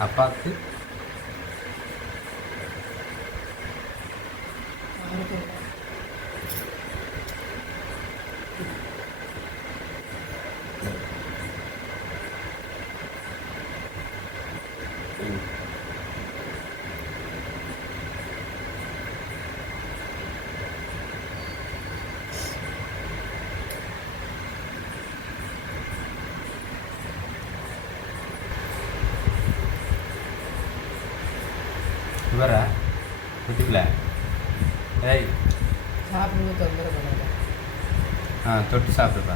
அப்பாவுக்கு இவரா குட்டிப்பில ஏய். சாப்பிடுங்க தொந்தரவு ஆ தொட்டு சாப்பிடுப்பா.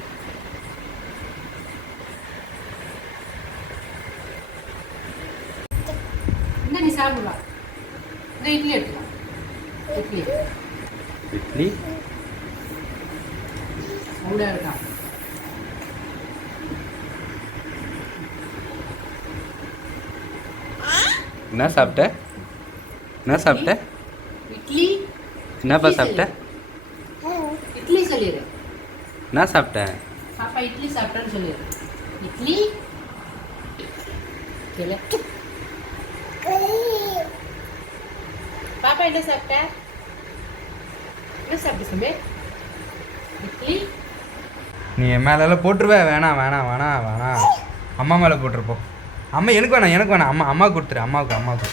சாப்பிடலாம் இந்த இட்லி எடுத்துக்கலாம் இட்லி இட்லி சூடாக இருக்கா என்ன சாப்பிட்ட என்ன சாப்பிட்ட இட்லி என்னப்பா சாப்பிட்ட இட்லி சொல்லிடு என்ன சாப்பிட்ட பாப்பா இட்லி சாப்பிட்டேன்னு சொல்லிடு இட்லி பாப்பா என்ன சாப்பிட்ட? என்ன சாப்பிட்ட சமே? இட்லி? நீ என் மேலெல்லாம் போட்டுருவே. வேணாம் வேணாம் வேணாம் வேணாம் அம்மா மேலே போட்டுருப்போ அம்மா எனக்கு வேணாம் எனக்கு வேணாம். அம்மா அம்மா கொடுத்துரு அம்மாவுக்கு அம்மாவுக்கு.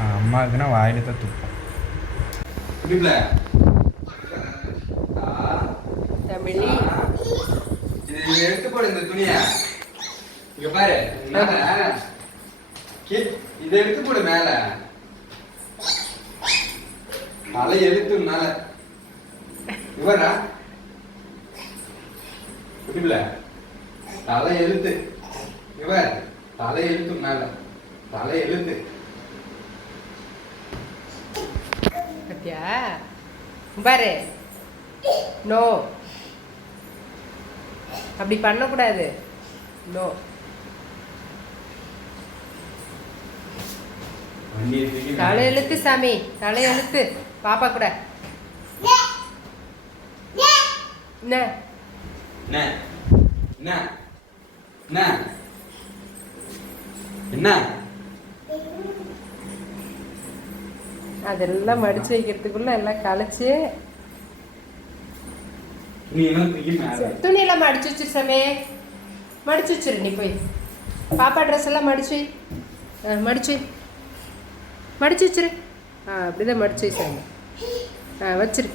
ஆ அம்மாவுக்குன்னா வாயில தான் துப்போம். தமிழி. எடுத்து போடு இந்த துணியை. இங்க பாரு. இதை எடுத்து போடு மேல. தலை எழுத்து மேல. இவரா? புரியல தலை எழுத்து. இவர் தலை எழுத்து மேல. தலை எழுத்து. பத்தியா? பாரு. நோ அப்படி பண்ணக்கூடாது. நோ தலை எழுத்து சாமி. தலை எழுத்து பாப்பா கூட. என்ன அதெல்லாம் மடிச்சு வைக்கிறதுக்குள்ள எல்லாம் களைச்சு. துணியெல்லாம் மடிச்சு வச்சிரு சாமி. மடிச்சு வச்சிரு நீ போய். பாப்பா ட்ரெஸ் எல்லாம் மடிச்சு மடிச்சு மடிச்சு வச்சிரு. ஆ அப்படிதான் மடிச்சு வை சாமி ஆ வச்சிரு.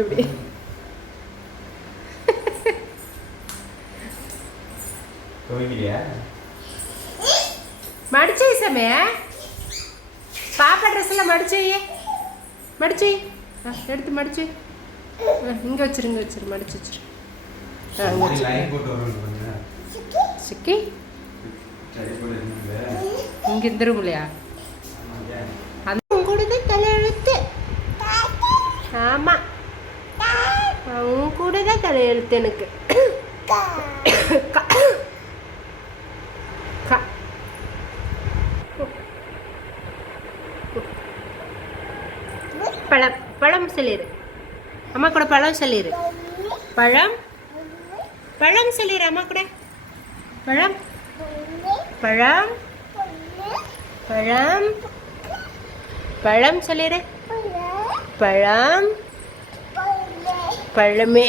எப்படி? மடிச்சு சாமி. பாப்பா ட்ரெஸ் எல்லாம் மடிச்சு. ஆ எடுத்து மடிச்சு. ஆ இங்கே வச்சிரு இங்கே வச்சிரு. மடிச்சு வச்சிரு. ஆ சிக்கி? இங்கே ஆமாங்க. அந்த உங்களுது தலையெழுத்து. ஆமா. உன் கூட தான் தலையெழுத்து எனக்கு. பழம் பழம் சொல்லிடு அம்மா கூட பழம் சொல்லிடு பழம்? பழம் சொல்லிடு அம்மா கூட. பழம்? பழம்? பழம்? பழம் சொல்லிடு. பழம். பழமே?